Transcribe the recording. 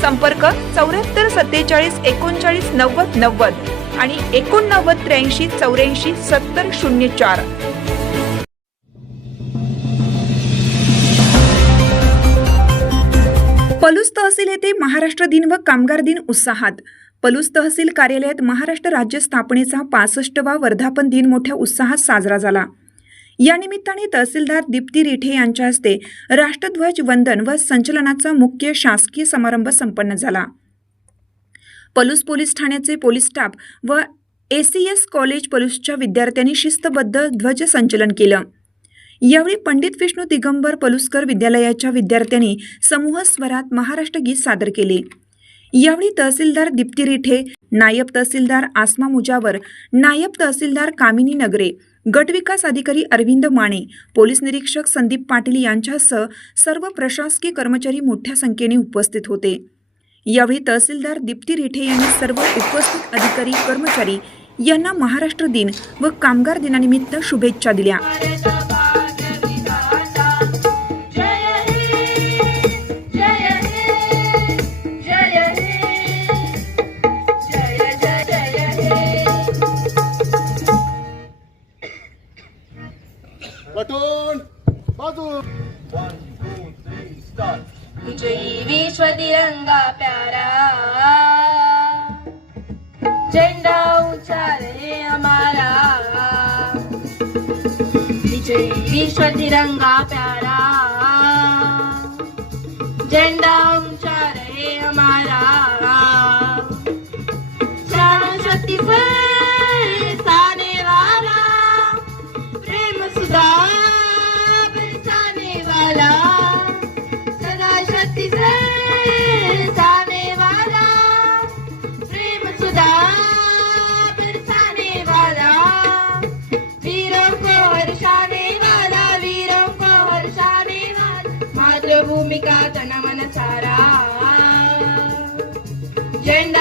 संपर्क चौऱ्याहत्तर सत्तेचाळीस एकोणचाळीस नव्वद नव्वद आणि एकोणनव्वद त्र्याऐंशी चौऱ्याऐंशी सत्तर शून्य चार. पलूस तहसील येथे महाराष्ट्र दिन व कामगार दिन उत्साहात. पलूस तहसील कार्यालयात महाराष्ट्र राज्य स्थापनेचा पासष्टवा वर्धापन दिन मोठ्या उत्साहात साजरा झाला. या निमित्ताने तहसीलदार दीप्ती रिठे यांच्या हस्ते राष्ट्रध्वज वंदन व संचलनाचा मुख्य शासकीय समारंभ संपन्न झाला. पलूस पोलीस ठाण्याचे पोलीस स्टाफ व एसीएस कॉलेज पलूसच्या विद्यार्थ्यांनी शिस्तबद्ध ध्वज संचलन केलं. यावेळी पंडित विष्णू दिगंबर पलुसकर विद्यालयाच्या विद्यार्थ्यांनी समूह स्वरात महाराष्ट्र गीत सादर केले. यावेळी तहसीलदार दीप्ती रिठे नायब तहसीलदार आसमा मुजावर नायब तहसीलदार कामिनी नगरे गटविकास अधिकारी अरविंद माने पोलीस निरीक्षक संदीप पाटील यांच्यासह सर्व प्रशासकीय कर्मचारी मोठ्या संख्येने उपस्थित होते. यावेळी तहसीलदार दीप्ती रेठे यांनी सर्व उपस्थित अधिकारी कर्मचारी यांना महाराष्ट्र दिन व कामगार दिनानिमित्त शुभेच्छा दिल्या. पटून बाजू जय विश्व तिरंगा प्यारा. झंडा ऊंचा रे हमारा जय विश्व तिरंगा प्यारा. झंडा ऊंचा భూమిక జనమనచారా జెండా